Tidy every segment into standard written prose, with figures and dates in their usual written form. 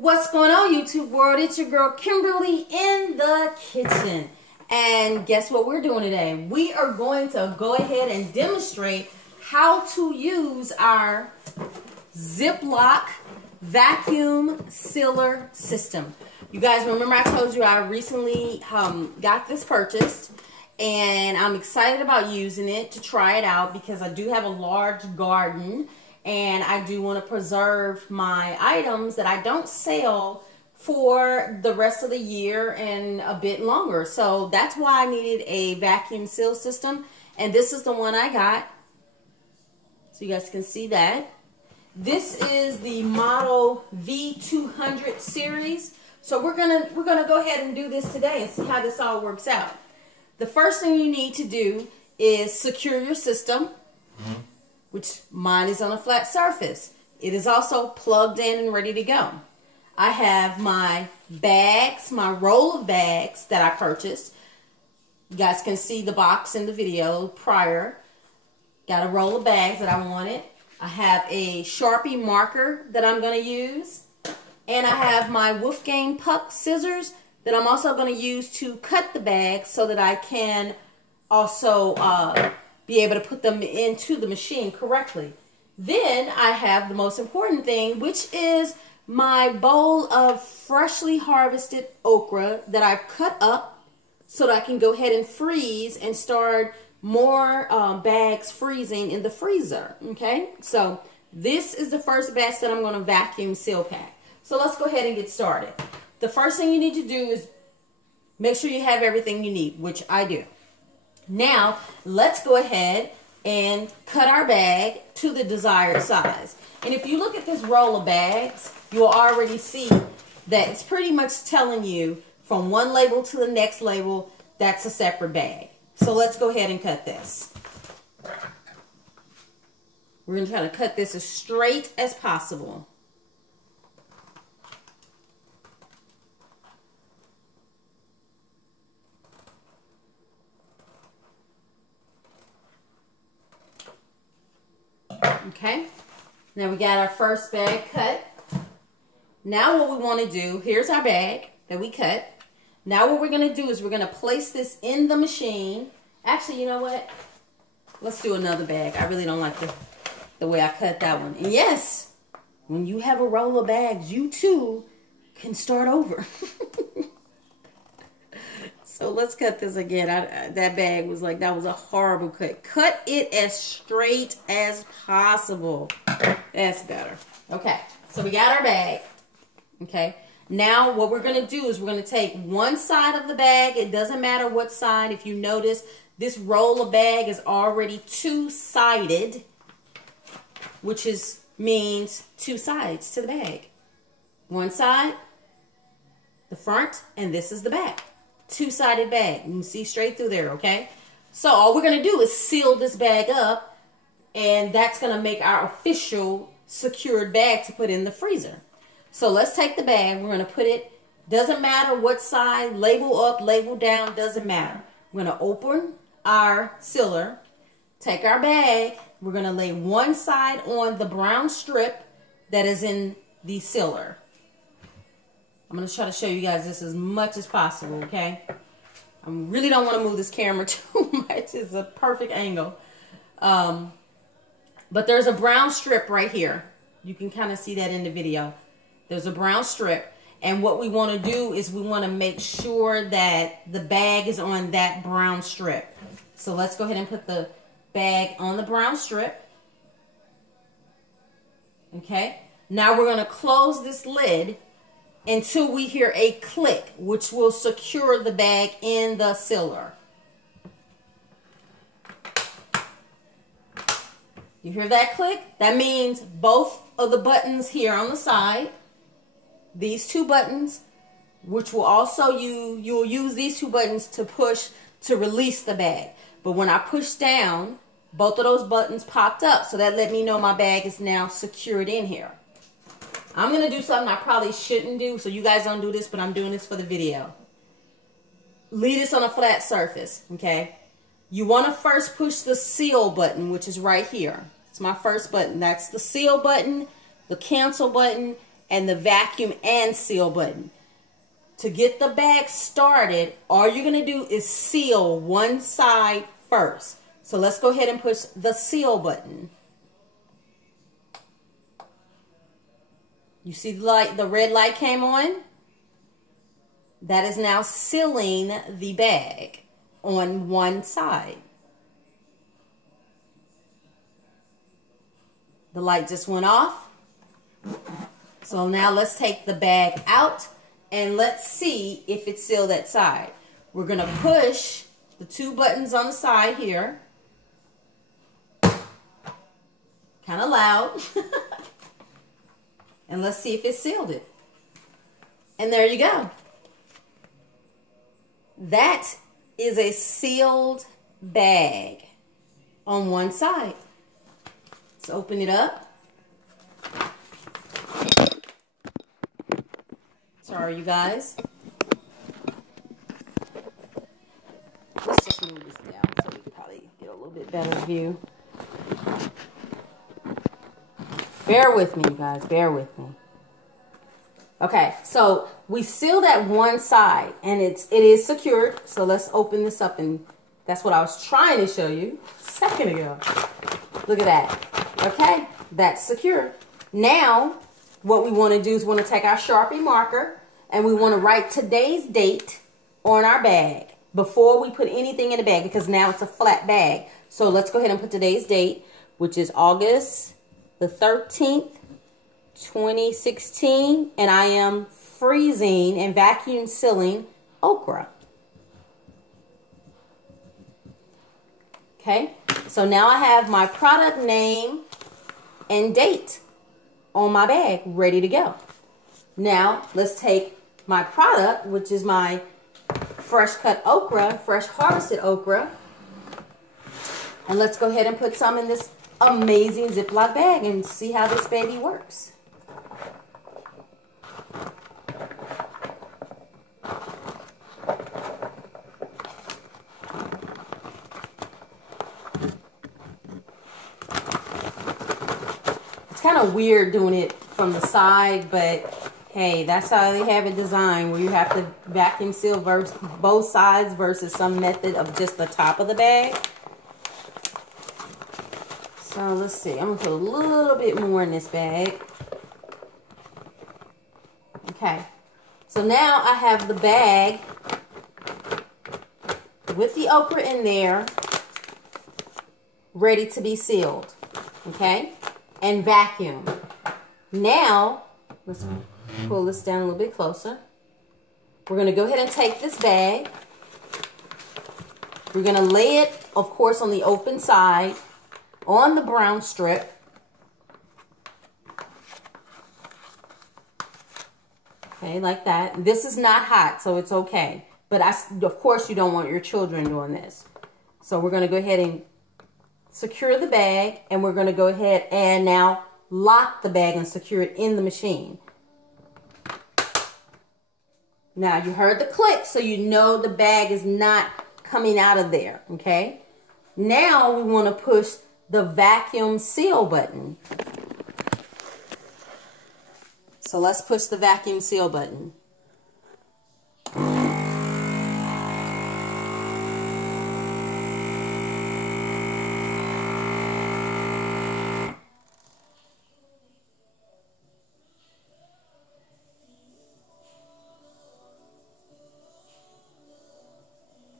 What's going on, YouTube world? It's your girl Kimberly in the kitchen. And guess what we're doing today? We are going to go ahead and demonstrate how to use our Ziploc Vacuum Sealer system. You guys remember I told you I recently got this purchased, and I'm excited about using it to try it out because I do have a large garden and I do want to preserve my items that I don't sell for the rest of the year and a bit longer. So that's why I needed a vacuum seal system, and this is the one I got. So you guys can see that. This is the model V200 series. So we're gonna go ahead and do this today and see how this all works out. The first thing you need to do is secure your system, which mine is on a flat surface. It is also plugged in and ready to go. I have my bags, my roll of bags that I purchased. You guys can see the box in the video prior. Got a roll of bags that I wanted. I have a Sharpie marker that I'm going to use. And I have my Wolfgang Puck scissors that I'm also going to use to cut the bags so that I can also be able to put them into the machine correctly. Then I have the most important thing, which is my bowl of freshly harvested okra that I've cut up so that I can go ahead and freeze and start more bags freezing in the freezer. Okay, so this is the first batch that I'm going to vacuum seal pack. So let's go ahead and get started. The first thing you need to do is make sure you have everything you need, which I do. Now, let's go ahead and cut our bag to the desired size. And if you look at this roll of bags, you'll already see that it's pretty much telling you from one label to the next label, that's a separate bag. So let's go ahead and cut this. We're going to try to cut this as straight as possible. Okay, now we got our first bag cut. Now what we want to do, here's our bag that we cut. Now what we're going to do is we're going to place this in the machine. Actually, you know what? Let's do another bag. I really don't like the way I cut that one. And yes, when you have a roll of bags, you too can start over. So let's cut this again. That bag was like, that was a horrible cut. Cut it as straight as possible. That's better. Okay, so we got our bag. Okay, now what we're going to do is we're going to take one side of the bag. It doesn't matter what side. If you notice, this roll of bag is already two-sided, which means two sides to the bag. One side, the front, and this is the back. Two-sided bag. You can see straight through there, okay? So all we're going to do is seal this bag up, and that's going to make our official secured bag to put in the freezer. So let's take the bag. We're going to put it, doesn't matter what side, label up, label down, doesn't matter. We're going to open our sealer, take our bag. We're going to lay one side on the brown strip that is in the sealer. I'm going to try to show you guys this as much as possible, okay? I really don't want to move this camera too much. It's a perfect angle. But there's a brown strip right here. You can kind of see that in the video. There's a brown strip. And what we want to do is we want to make sure that the bag is on that brown strip. So let's go ahead and put the bag on the brown strip. Okay? Now we're going to close this lid until we hear a click, which will secure the bag in the sealer. You hear that click? That means both of the buttons here on the side, these two buttons, which will also you'll use these two buttons to push to release the bag. But when I push down, both of those buttons popped up, so that let me know my bag is now secured in here. I'm going to do something I probably shouldn't do, so you guys don't do this, but I'm doing this for the video. Leave this on a flat surface, okay? You want to first push the seal button, which is right here. It's my first button. That's the seal button, the cancel button, and the vacuum and seal button. To get the bag started, all you're going to do is seal one side first. So let's go ahead and push the seal button. You see the light, the red light came on? That is now sealing the bag on one side. The light just went off. So now let's take the bag out and let's see if it's sealed that side. We're going to push the two buttons on the side here. Kind of loud. And let's see if it sealed it. And there you go. That is a sealed bag on one side. Let's open it up. Sorry, you guys. Let's just move this down so we can probably get a little bit better view. Bear with me, you guys. Bear with me. Okay, so we sealed that one side, and it is secured. So let's open this up, and that's what I was trying to show you a second ago. Look at that. Okay, that's secure. Now, what we want to do is we want to take our Sharpie marker, and we want to write today's date on our bag before we put anything in the bag, because now it's a flat bag. So let's go ahead and put today's date, which is August the 13th, 2016, and I am freezing and vacuum sealing okra. Okay, so now I have my product name and date on my bag ready to go. Now let's take my product, which is my fresh cut okra, fresh harvested okra, and let's go ahead and put some in this amazing Ziploc bag and see how this baby works. It's kind of weird doing it from the side, but hey, that's how they have it designed, where you have to vacuum seal both sides versus some method of just the top of the bag. So let's see, I'm going to put a little bit more in this bag. Okay, so now I have the bag with the okra in there, ready to be sealed, okay, and vacuum. Now, let's pull this down a little bit closer. We're going to go ahead and take this bag. We're going to lay it, of course, on the open side, on the brown strip. Okay, like that. This is not hot, so it's okay. But of course, you don't want your children doing this. So we're going to go ahead and secure the bag, and we're going to go ahead and now lock the bag and secure it in the machine. Now, you heard the click, so you know the bag is not coming out of there, okay? Now, we want to push the vacuum seal button. So let's push the vacuum seal button.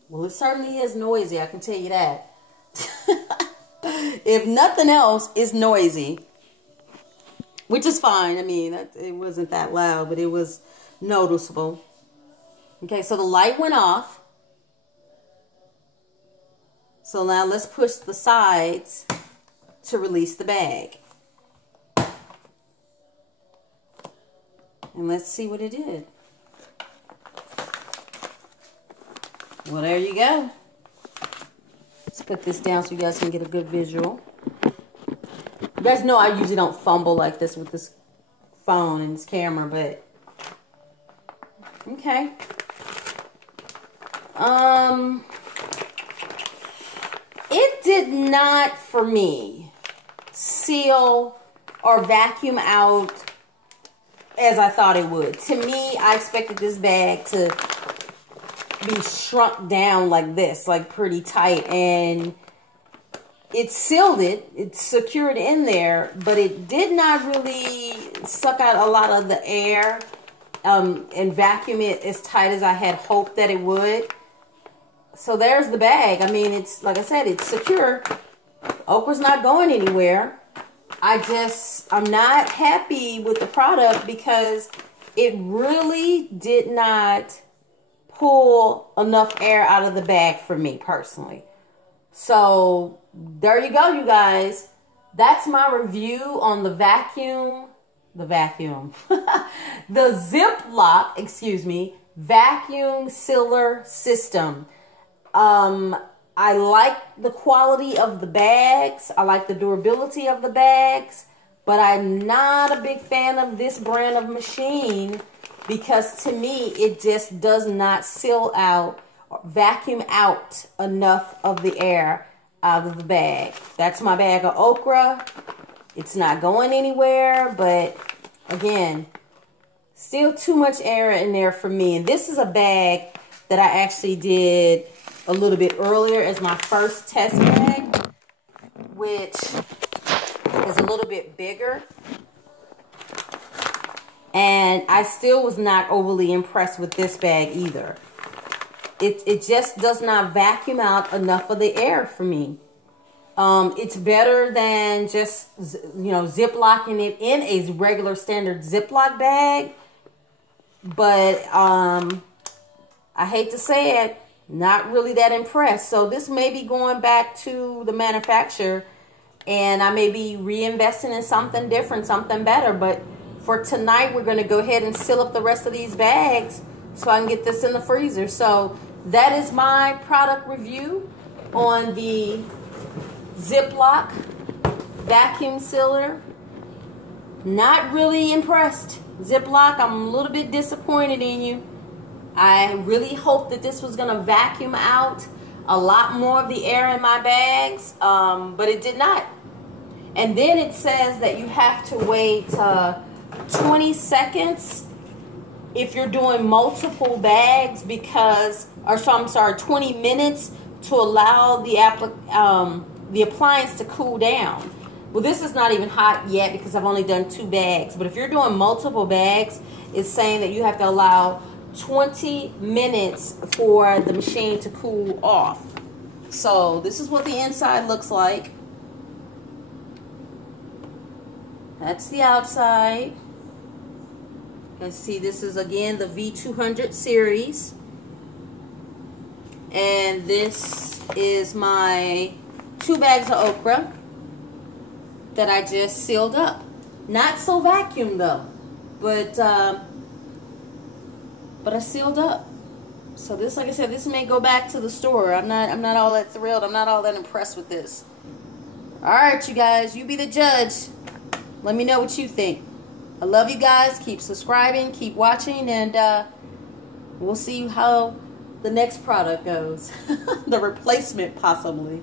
Well, it certainly is noisy, I can tell you that. If nothing else, it's noisy. Which is fine. I mean, it wasn't that loud, but it was noticeable. Okay, so the light went off. So now let's push the sides to release the bag. And let's see what it did. Well, there you go. Let's put this down so you guys can get a good visual. You guys know I usually don't fumble like this with this phone and this camera, but okay. It did not, for me, seal or vacuum out as I thought it would. To me, I expected this bag to be shrunk down like this, like pretty tight, and it sealed it. It secured in there, but it did not really suck out a lot of the air and vacuum it as tight as I had hoped that it would. So there's the bag. I mean, it's, like I said, it's secure. Okra's not going anywhere. I'm not happy with the product because it really did not pull enough air out of the bag for me personally. So there you go, you guys. That's my review on the Ziploc, vacuum sealer system. I like the quality of the bags. I like the durability of the bags, but I'm not a big fan of this brand of machine because to me, it just does not seal out, vacuum out enough of the air out of the bag. That's my bag of okra. It's not going anywhere, but again, still too much air in there for me. And this is a bag that I actually did a little bit earlier as my first test bag, which is a little bit bigger. And I still was not overly impressed with this bag either. It just does not vacuum out enough of the air for me. It's better than just, you know, Ziplocking it in a regular standard Ziploc bag. But I hate to say it, not really that impressed. So this may be going back to the manufacturer, and I may be reinvesting in something different, something better. But for tonight, we're going to go ahead and seal up the rest of these bags so I can get this in the freezer. So that is my product review on the Ziploc Vacuum Sealer. Not really impressed. Ziploc, I'm a little bit disappointed in you. I really hoped that this was going to vacuum out a lot more of the air in my bags, but it did not. And then it says that you have to wait 20 seconds if you're doing multiple bags because, or so I'm sorry, 20 minutes to allow the appliance to cool down. Well, this is not even hot yet because I've only done 2 bags. But if you're doing multiple bags, it's saying that you have to allow 20 minutes for the machine to cool off. So this is what the inside looks like. That's the outside. You can see this is again the V200 series. And this is my 2 bags of okra that I just sealed up. Not so vacuumed though, but I sealed up. So this, like I said, this may go back to the store. I'm not all that thrilled. I'm not all that impressed with this. All right, you guys, you be the judge. Let me know what you think. I love you guys. Keep subscribing, keep watching, and we'll see how the next product goes. The replacement, possibly.